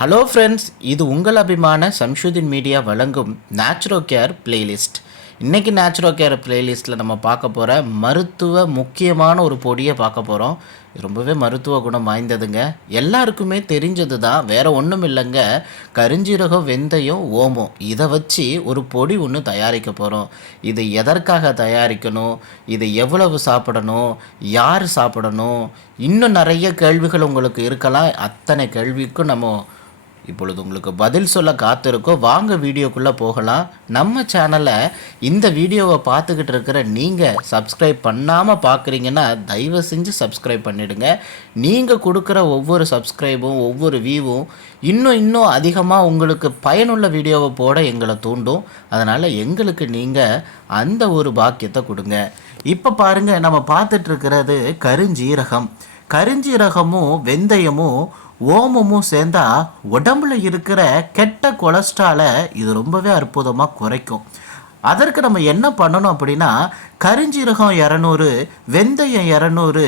Hello friends இது உங்கள் அபிமான சம்ஷுதீன் மீடியா வழங்கும் நேச்சுரோ கேர் பிளேலிஸ்ட் இன்றைக்கி நேச்சுரோ கேர் பிளேலிஸ்ட்டில் நம்ம பார்க்க போகிற மருத்துவ முக்கியமான ஒரு பொடியை பார்க்க போகிறோம் ரொம்பவே மருத்துவ குணம் வாய்ந்ததுங்க. எல்லாருக்குமே தெரிஞ்சது தான் வேறு ஒன்றும் இல்லைங்க. கருஞ்சீரகம் வெந்தயம் ஓமம் இதை வச்சு ஒரு பொடி ஒன்று தயாரிக்க போகிறோம் இது எதற்காக தயாரிக்கணும்? இது எவ்வளவு சாப்பிடணும்? யார் சாப்பிடணும்? இன்னும் நிறைய கேள்விகள் உங்களுக்கு இருக்கலாம். அத்தனை கேள்விக்கும் நம்ம இப்பொழுது உங்களுக்கு பதில் சொல்ல காத்திருக்கோம். வாங்க வீடியோக்குள்ளே போகலாம். நம்ம சேனலை இந்த வீடியோவை பார்த்துக்கிட்டு இருக்கிற நீங்கள் சப்ஸ்கிரைப் பண்ணாமல் பார்க்குறீங்கன்னா தயவு செஞ்சு சப்ஸ்கிரைப் பண்ணிவிடுங்க நீங்கள் கொடுக்குற ஒவ்வொரு சப்ஸ்கிரைபும் ஒவ்வொரு வியூவும் இன்னும் இன்னும் அதிகமாக உங்களுக்கு பயனுள்ள வீடியோவை போட எங்களை தூண்டும். அதனால் எங்களுக்கு நீங்கள் அந்த ஒரு பாக்கியத்தை கொடுங்க. இப்போ பாருங்கள் நம்ம பார்த்துட்ருக்கிறது கருஞ்சீரகம். கருஞ்சீரகமும் வெந்தயமும் ஓமமும் சேர்ந்தா உடம்புல இருக்கிற கெட்ட கொலஸ்ட்ராலை இது ரொம்பவே அற்புதமாக குறைக்கும். அதற்கு நம்ம என்ன பண்ணணும் அப்படின்னா கரிஞ்சீரகம் இரநூறு வெந்தயம் இரநூறு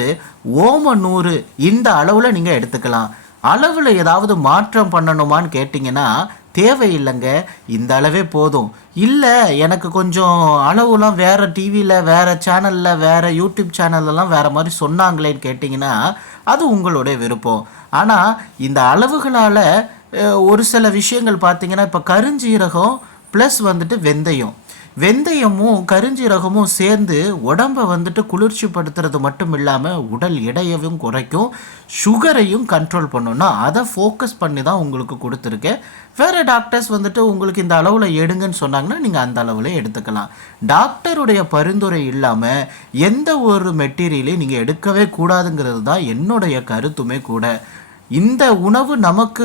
ஓம நூறு இந்த அளவில் நீங்கள் எடுத்துக்கலாம். அளவில் ஏதாவது மாற்றம் பண்ணணுமான்னு கேட்டிங்கன்னா தேவையில்லைங்க. இந்த அளவே போதும். இல்லை எனக்கு கொஞ்சம் அளவுலாம் வேறு டிவியில் வேறு சேனலில் வேறு யூடியூப் சேனல்லலாம் வேறு மாதிரி சொன்னாங்களேன்னு கேட்டிங்கன்னா அது உங்களுடைய விருப்பம். ஆனால் இந்த அளவுகளால் ஒரு சில விஷயங்கள் பார்த்தீங்கன்னா இப்போ கருஞ்சீரகம் ப்ளஸ் வந்துட்டு வெந்தயம். வெந்தயமும் கருஞ்சீரகமும் சேர்ந்து உடம்பை வந்துட்டு குளிர்ச்சிப்படுத்துறது மட்டும் இல்லாமல் உடல் எடையவும் குறைக்கும் சுகரையும் கண்ட்ரோல் பண்ணும்னா அதை ஃபோக்கஸ் பண்ணி தான் உங்களுக்கு கொடுத்துருக்கேன். வேறு டாக்டர்ஸ் வந்துட்டு உங்களுக்கு இந்த அளவில் எடுங்கன்னு சொன்னாங்கன்னா நீங்கள் அந்த அளவில் எடுத்துக்கலாம். டாக்டருடைய பரிந்துரை இல்லாமல் எந்த ஒரு மெட்டீரியலையும் நீங்கள் எடுக்கவே கூடாதுங்கிறது தான் என்னுடைய கருத்துமே கூட. இந்த உணவு நமக்கு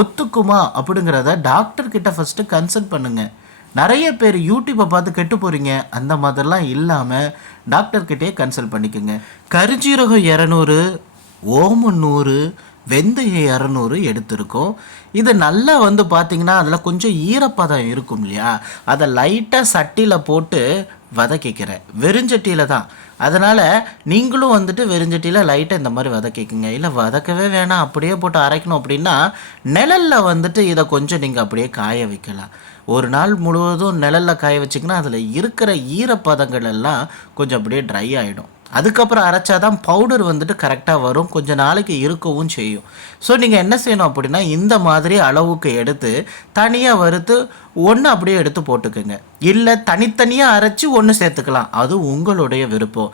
ஒத்துக்குமா அப்படிங்கிறத டாக்டர்கிட்ட ஃபஸ்ட்டு கன்சல்ட் பண்ணுங்கள் நிறைய பேர் யூடியூப்பை பார்த்து கெட்டு போகிறீங்க அந்த மாதிரிலாம் இல்லாமல் டாக்டர்கிட்டே கன்சல்ட் பண்ணிக்கோங்க. கருஜீரகம் இரநூறு ஓமம் நூறு வெந்தயம் இரநூறு எடுத்திருக்கோம். இது நல்லா வந்து பார்த்திங்கன்னா அதில் கொஞ்சம் ஈரப்பதம் இருக்கும் இல்லையா? அதை லைட்டாக சட்டியில் போட்டு வதக்கிக்கிறேன் வெறிஞ்சட்டியில் தான். அதனால் நீங்களும் வந்துட்டு வெறிஞ்சட்டியில் லைட்டாக இந்த மாதிரி வதக்கிக்குங்க. இல்லை வதக்கவே வேணாம் அப்படியே போட்டு அரைக்கணும் அப்படின்னா நிழலில் வந்துட்டு இதை கொஞ்சம் நீங்கள் அப்படியே காய வைக்கலாம். ஒரு நாள் முழுவதும் நிழலில் காய வச்சிங்கன்னா அதில் இருக்கிற ஈரப்பதங்கள் எல்லாம் கொஞ்சம் அப்படியே ட்ரை ஆகிடும் அதுக்கப்புறம் அரைச்சா தான் பவுடர் வந்துட்டு கரெக்டாக வரும். கொஞ்சம் நாளைக்கு இருக்கவும் செய்யும். ஸோ நீங்கள் என்ன செய்யணும் அப்படின்னா இந்த மாதிரி அளவுக்கு எடுத்து தனியாக வறுத்து ஒன்று அப்படியே எடுத்து போட்டுக்கோங்க. இல்லை தனித்தனியாக அரைச்சி ஒன்று சேர்த்துக்கலாம். அது உங்களுடைய விருப்பம்.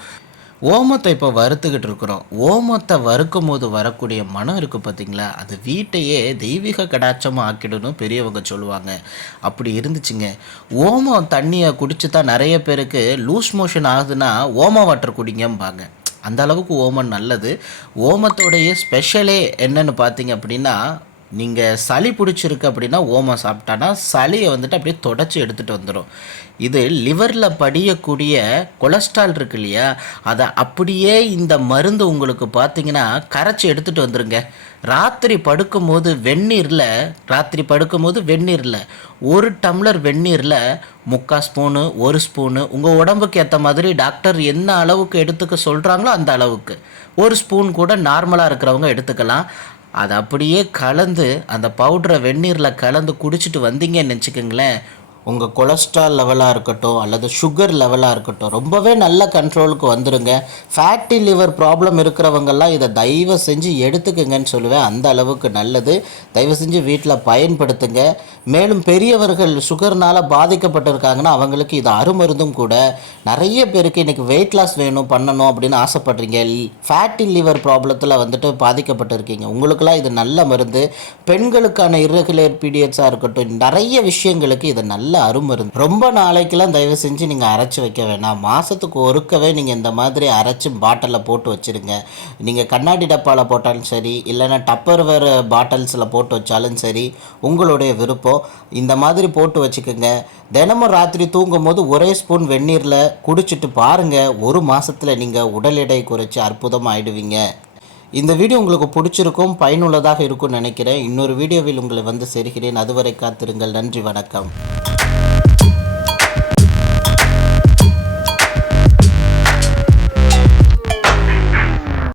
ஓமத்தை இப்போ வறுத்துக்கிட்டு இருக்கிறோம். ஓமத்தை வறுக்கும் போது வரக்கூடிய மனம் இருக்குது பார்த்திங்களா? அது வீட்டையே தெய்வீக கடாட்சமாக ஆக்கிடணும் பெரியவங்க சொல்லுவாங்க. அப்படி இருந்துச்சுங்க. ஓமம் தண்ணியை குடிச்சு தான் நிறைய பேருக்கு லூஸ் மோஷன் ஆகுதுன்னா ஓம வாட்டர் குடிங்கம்பாங்க. அந்த அளவுக்கு ஓமம் நல்லது. ஓமத்தோடைய ஸ்பெஷலே என்னன்னு பார்த்தீங்க அப்படின்னா நீங்கள் சளி பிடிச்சிருக்கு அப்படின்னா ஓமம் சாப்பிட்டானா சளியை வந்துட்டு அப்படியே தொடச்சி எடுத்துகிட்டு வந்துடும் இது லிவரில் படியக்கூடிய கொலஸ்ட்ரால் இருக்கு இல்லையா? அதை அப்படியே இந்த மருந்து உங்களுக்கு பார்த்தீங்கன்னா கரைச்சி எடுத்துகிட்டு வந்துருங்க. ராத்திரி படுக்கும்போது வெந்நீரில் ராத்திரி படுக்கும்போது வெந்நீரில் ஒரு டம்ளர் வெந்நீரில் முக்கால் ஸ்பூனு ஒரு ஸ்பூனு உங்கள் உடம்புக்கு ஏற்ற மாதிரி டாக்டர் என்ன அளவுக்கு எடுத்துக்க சொல்கிறாங்களோ அந்த அளவுக்கு. ஒரு ஸ்பூன் கூட நார்மலாக இருக்கிறவங்க எடுத்துக்கலாம். அதை அப்படியே கலந்து அந்த பவுடரை வெந்நீரில் கலந்து குடிச்சிட்டு வந்தீங்கன்னு நினச்சிக்கோங்களேன். உங்கள் கொலஸ்ட்ரால் லெவலாக இருக்கட்டும் அல்லது சுகர் லெவலாக இருக்கட்டும் ரொம்பவே நல்ல கண்ட்ரோலுக்கு வந்துடுங்க ஃபேட்டி லிவர் ப்ராப்ளம் இருக்கிறவங்கெல்லாம் இதை தயவு செஞ்சு எடுத்துக்குங்கன்னு சொல்லுவேன். அந்த அளவுக்கு நல்லது. தயவு செஞ்சு வீட்டில் பயன்படுத்துங்க. மேலும் பெரியவர்கள் சுகர்னால் பாதிக்கப்பட்டிருக்காங்கன்னா அவங்களுக்கு இது அருமருந்தும் கூட. நிறைய பேருக்கு இன்றைக்கி வெயிட் லாஸ் வேணும் பண்ணணும் அப்படின்னு ஆசைப்படுறீங்க. ஃபேட்டி லிவர் ப்ராப்ளத்தில் வந்துட்டு பாதிக்கப்பட்டிருக்கீங்க. உங்களுக்கெல்லாம் இது நல்ல மருந்து. பெண்களுக்கான இரகுலர் பீரியட்ஸாக இருக்கட்டும் நிறைய விஷயங்களுக்கு இது நல்ல அருமருந்து ரொம்ப நாளைக்கெல்லாம் தயவு செஞ்சு நீங்கள் அரைச்சி வைக்க வேணாம். மாதத்துக்கு ஒருக்கவே நீங்கள் இந்த மாதிரி அரைச்சி பாட்டிலில் போட்டு வச்சுருங்க. நீங்கள் கண்ணாடி டப்பாவில் போட்டாலும் சரி இல்லைன்னா டப்பர் வேறு பாட்டில்ஸில் போட்டு வச்சாலும் சரி உங்களுடைய விருப்பம். இந்த மாதிரி போட்டு வச்சுக்கோங்க. தினமும் ராத்திரி தூங்கும் போது ஒரே ஸ்பூன் வெந்நீரில் குடிச்சிட்டு பாருங்கள் ஒரு மாதத்தில் நீங்கள் உடல் எடை குறைச்சி அற்புதமாக ஆயிடுவீங்க இந்த வீடியோ உங்களுக்கு பிடிச்சிருக்கும் பயனுள்ளதாக இருக்கும்னு நினைக்கிறேன். இன்னொரு வீடியோவில் உங்களை வந்து சேர்கிறேன். அதுவரை காத்திருங்கள். நன்றி வணக்கம்.